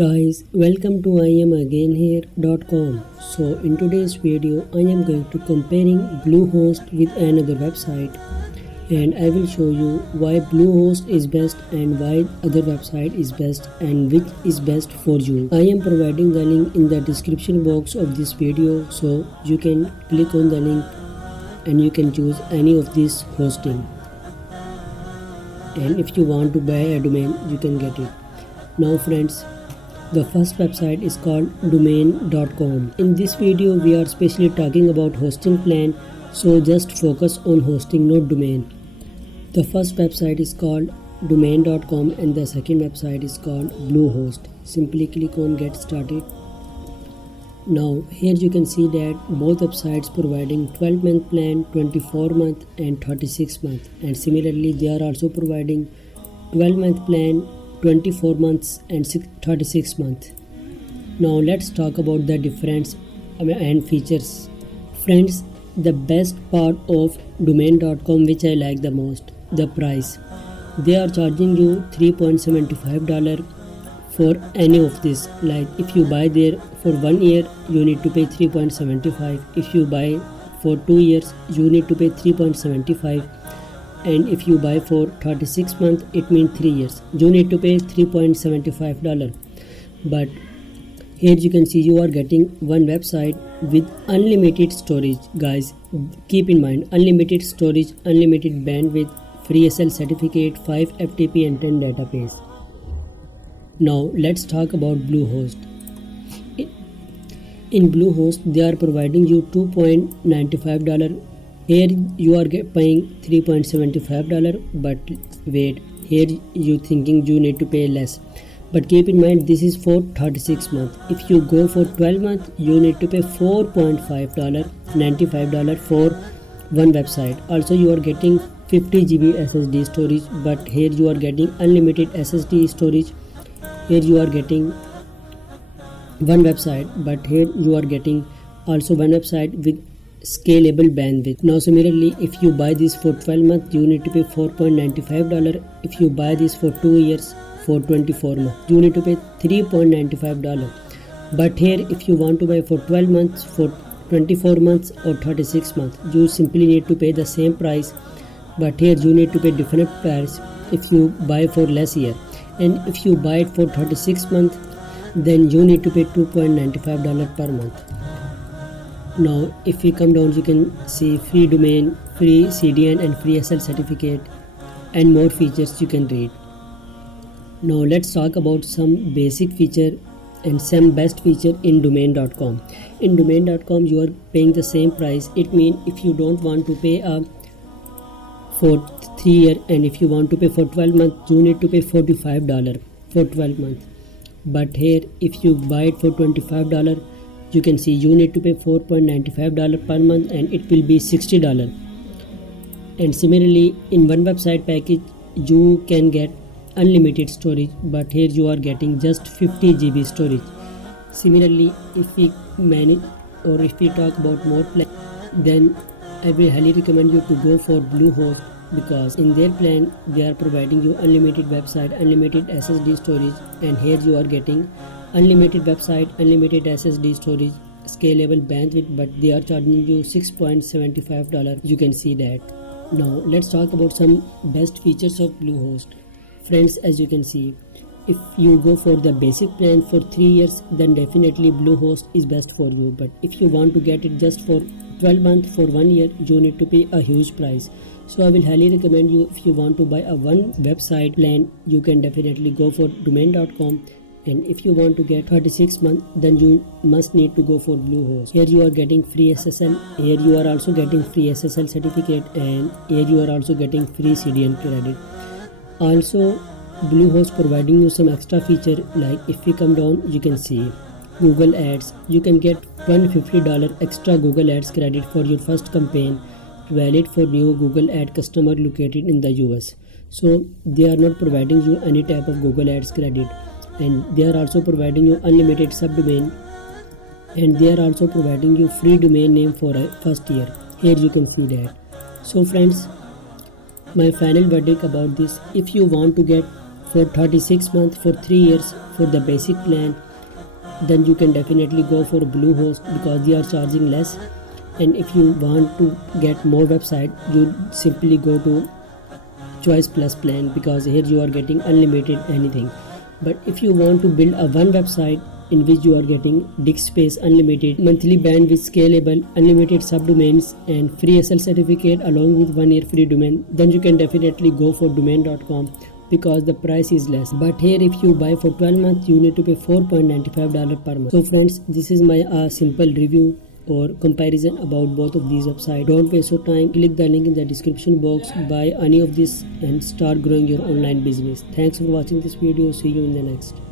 Guys, welcome to iamagainherecom. So in today's video I am going to comparing Bluehost with another website, and I will show you why Bluehost is best and why other website is best and which is best for you. I am providing the link in the description box of this video, so you can click on the link and you can choose any of this hosting, and if you want to buy a domain you can get it. Now friends, the first website is called domain.com. In this video we are specially talking about hosting plan, so just focus on hosting, not domain. The first website is called domain.com and the second website is called Bluehost. Simply click on get started. Now here you can see that both websites providing 12-month plan, 24-month and 36-month, and similarly they are also providing 12-month plan, 24 months and 36 months. Now let's talk about the difference and features. Friends, the best part of domain.com which I like the most, the price. They are charging you $3.75 for any of this. Like if you buy there for 1 year you need to pay $3.75. If you buy for 2 years you need to pay $3.75. and if you buy for 36 months it means 3 years, you need to pay $3.75. But here you can see you are getting one website with unlimited storage. Guys, keep in mind, unlimited storage, unlimited bandwidth, free SL certificate, 5 FTP and 10 database. Now let's talk about Bluehost. In Bluehost they are providing you $2.95. Here you are paying $3.75, but wait, here you thinking you need to pay less. But keep in mind this is for 36 months. If you go for 12 months you need to pay $4.95 for one website. Also you are getting 50 GB SSD storage, but here you are getting unlimited SSD storage. Here you are getting one website, but here you are getting also one website with scalable bandwidth. Now similarly, if you buy this for 12 months you need to pay $4.95. If you buy this for 2 years, for 24 months you need to pay $3.95. But here if you want to buy for 12 months, for 24 months or 36 months, you simply need to pay the same price, but here you need to pay different price if you buy for less year. And if you buy it for 36 months, then you need to pay $2.95 per month. Now if we come down you can see free domain, free CDN and free SL certificate and more features you can read. Now let's talk about some basic feature and some best feature in domain.com. In domain.com you are paying the same price. It means if you don't want to pay for 3 years and if you want to pay for 12 months you need to pay $45 for 12 months. But here if you buy it for $25, you can see you need to pay $4.95 per month and it will be $60. And similarly in one website package you can get unlimited storage, but here you are getting just 50 GB storage. Similarly if we manage or if we talk about more plan, then I will highly recommend you to go for Bluehost, because in their plan they are providing you unlimited website, unlimited SSD storage, and here you are getting unlimited website, unlimited SSD storage, scalable bandwidth, but they are charging you $6.75. You can see that. Now let's talk about some best features of Bluehost. Friends, as you can see, if you go for the basic plan for 3 years, then definitely Bluehost is best for you. But if you want to get it just for 12 months, for 1 year, you need to pay a huge price. So I will highly recommend you, if you want to buy a one website plan, you can definitely go for domain.com. And if you want to get 36 months, then you must need to go for Bluehost. Here you are getting free SSL, here you are also getting free SSL certificate, and here you are also getting free CDN credit. Also Bluehost providing you some extra feature, like if we come down you can see Google Ads. You can get $150 extra Google Ads credit for your first campaign, valid for new Google Ad customer located in the US. So they are not providing you any type of Google Ads credit, and they are also providing you unlimited subdomain, and they are also providing you free domain name for a first year. Here you can see that. So friends, my final verdict about this: if you want to get for 36 months, for 3 years for the basic plan, then you can definitely go for Bluehost because they are charging less. And if you want to get more website, you simply go to choice plus plan because here you are getting unlimited anything. But if you want to build a one website in which you are getting disk space unlimited, monthly bandwidth scalable, unlimited subdomains and free SL certificate along with 1 year free domain, then you can definitely go for domain.com because the price is less. But here if you buy for 12 months, you need to pay $4.95 per month. So friends, this is my simple review or comparison about both of these websites. Don't waste your time. Click the link in the description box, buy any of this and start growing your online business. Thanks for watching this video. See you in the next.